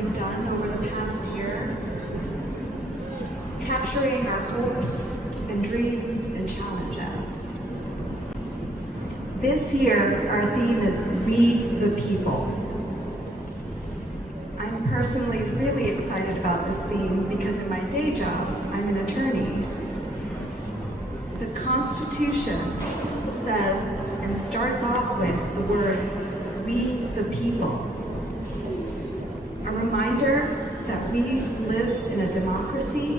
we've done over the past year, capturing our hopes and dreams and challenges. This year, our theme is We the People. I'm personally really excited about this theme because in my day job, I'm an attorney. The Constitution says and starts off with the words, we the people. A reminder that we live in a democracy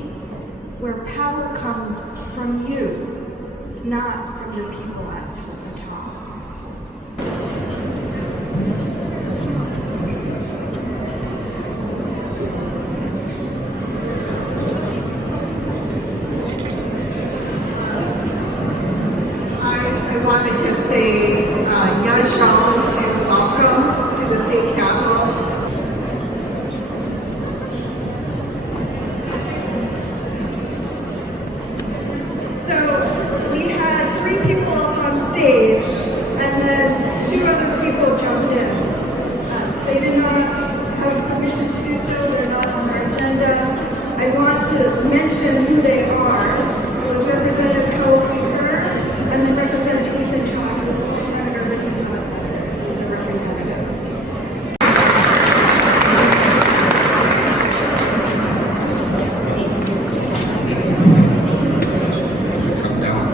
where power comes from you, not from the people at the top. I want to just say Yanshang and welcome to the state capitol. So we had 3 people up on stage and then 2 other people jumped in. They did not have permission to do so, they're not on our agenda. I want to mention who they are. It was Representative and then Representative Ncaj, who is a senator, but he's not a senator, he's a representative. Come down.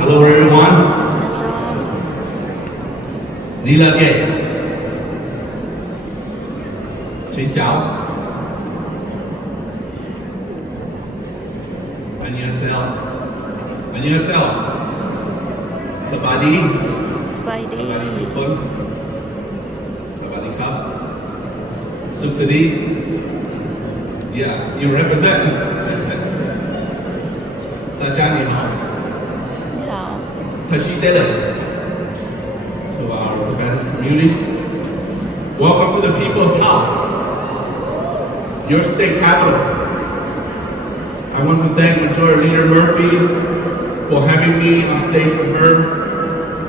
Hello everyone. nrhiav. Xin chào. 안녕하세요. 안녕하세요. Sabadi. Spidey. Sabadi Cup. Subsidy. Yeah, you represent. 大家你好。你好。Tashidele. To our Tibetan community. Welcome to the People's House, your state capital. I want to thank Majority Leader Murphy for having me on stage with her,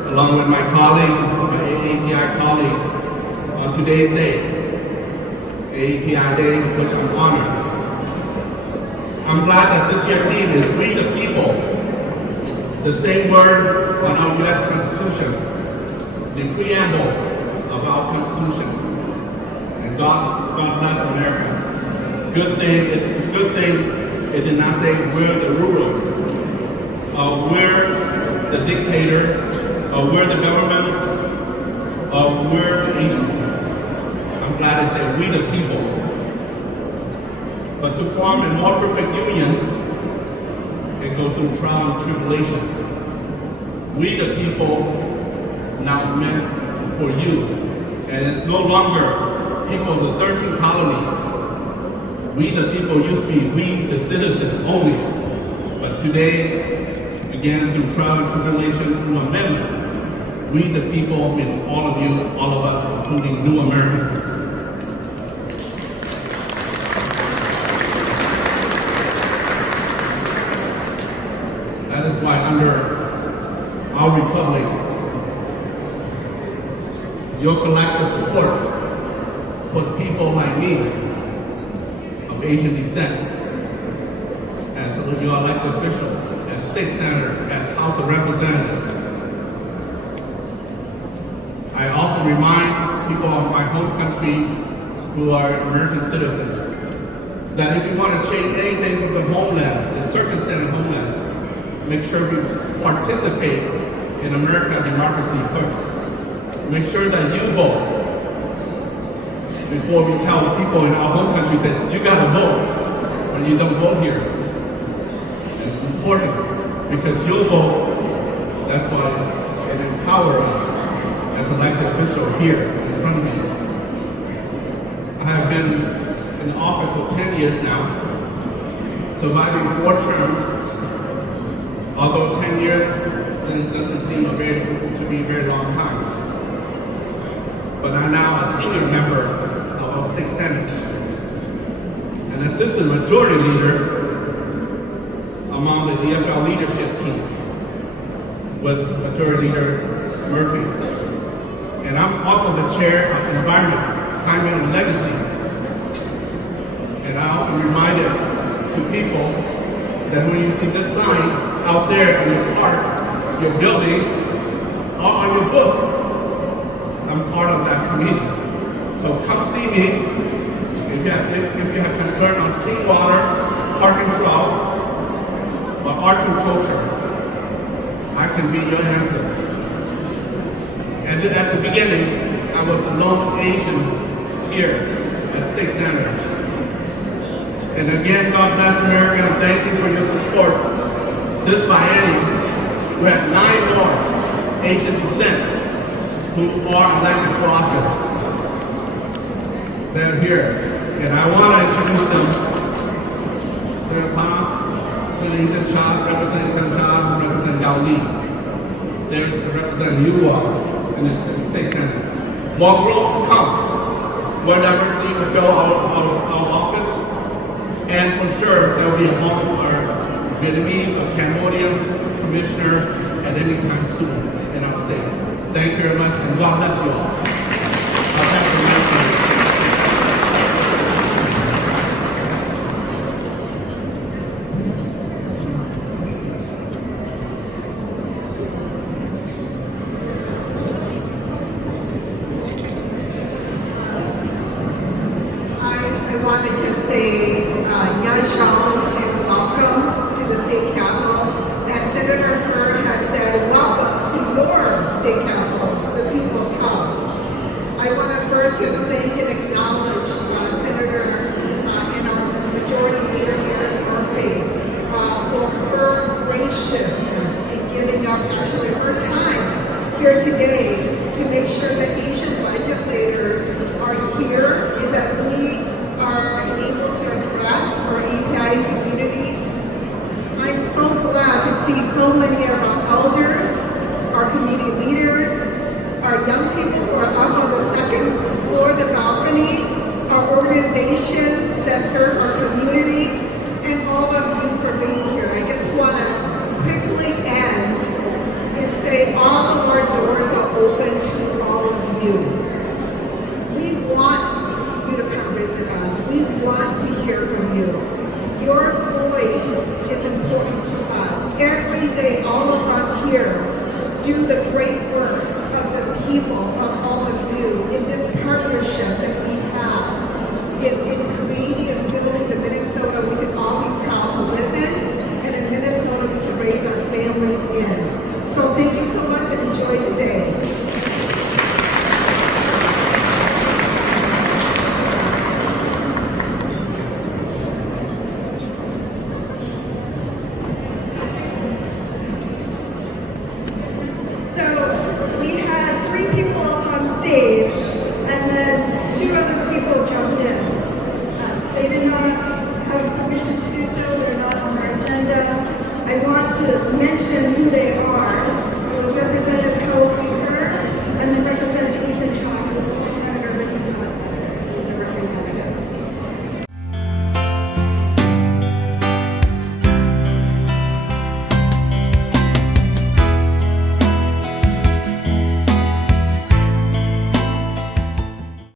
along with my colleague, my AAPI colleague, on today's day, AAPI Day, which I'm honored. I'm glad that this year's theme is We the People, the same word on our U.S. Constitution, the preamble of our Constitution. And God bless America. Good thing it did not say we're the rulers, we're the dictator, we're the government, we're the agency. I'm glad it said we the people. But to form a more perfect union, it goes through trial and tribulation. We the people now meant for you. And it's no longer people of the 13 colonies. We the people used to be we the citizens only. But today, again, through trial and tribulation, through amendments, we the people mean all of you, all of us, including new Americans. That is why under our republic, your collective support put people like me of Asian descent as your elected official, as state senator, as House of Representatives. I often remind people of my home country who are American citizens that if you want to change anything from the homeland, the circumstance of homeland, make sure we participate in American democracy first. Make sure that you vote before we tell people in our home country that you gotta vote when you don't vote here. It's important because you'll vote. That's why it empowers us as elected officials here in front of you. I have been in office for 10 years now, surviving 4 terms. Although 10 years, it doesn't seem to be a very long time. But I'm now a senior member of our state senate, an assistant majority leader among the DFL leadership team. with Majority Leader Murphy. And I'm also the chair of Environment, Climate and Legacy. And I often remind it to people that when you see this sign out there on your park, your building, or on your book, I'm part of that committee. So come see me if you have concern on clean water, parking throughout, or arts and culture. I can be your answer. And then at the beginning, I was a lone Asian here at State Standard. And again, God bless America, and thank you for your support. This biennium, we have 9 more Asian descent who are elected to office. They're here. And I want to introduce them. Senator Pa, Senator ncaj, Representative ncaj, Representative Yao Li. They represent you all in the State Senate. More growth to come. More diversity to fill our office. And for sure, there will be a Hmong or Vietnamese or Cambodian commissioner at any time soon in our state. Thank you very much, and God bless you all. I want to just say and welcome to the state capitol. As Senator Hurd has said, welcome to your state capitol, the People's House. I want to first just thank and acknowledge Senator and our Majority Leader Erin Murphy for her graciousness in giving up actually her time here today to make sure that Asian legislators are here and that we are able to address our API community. I'm so glad to see so many of our elders, our community leaders, our young people who are up on the second floor of the balcony, our organizations that serve our community, and all of you for being here. I just want to quickly end and say all of our doors are open to all of you. We want you to come visit us. We want to hear from you. Your voice is important to us. Every day, all of us here do the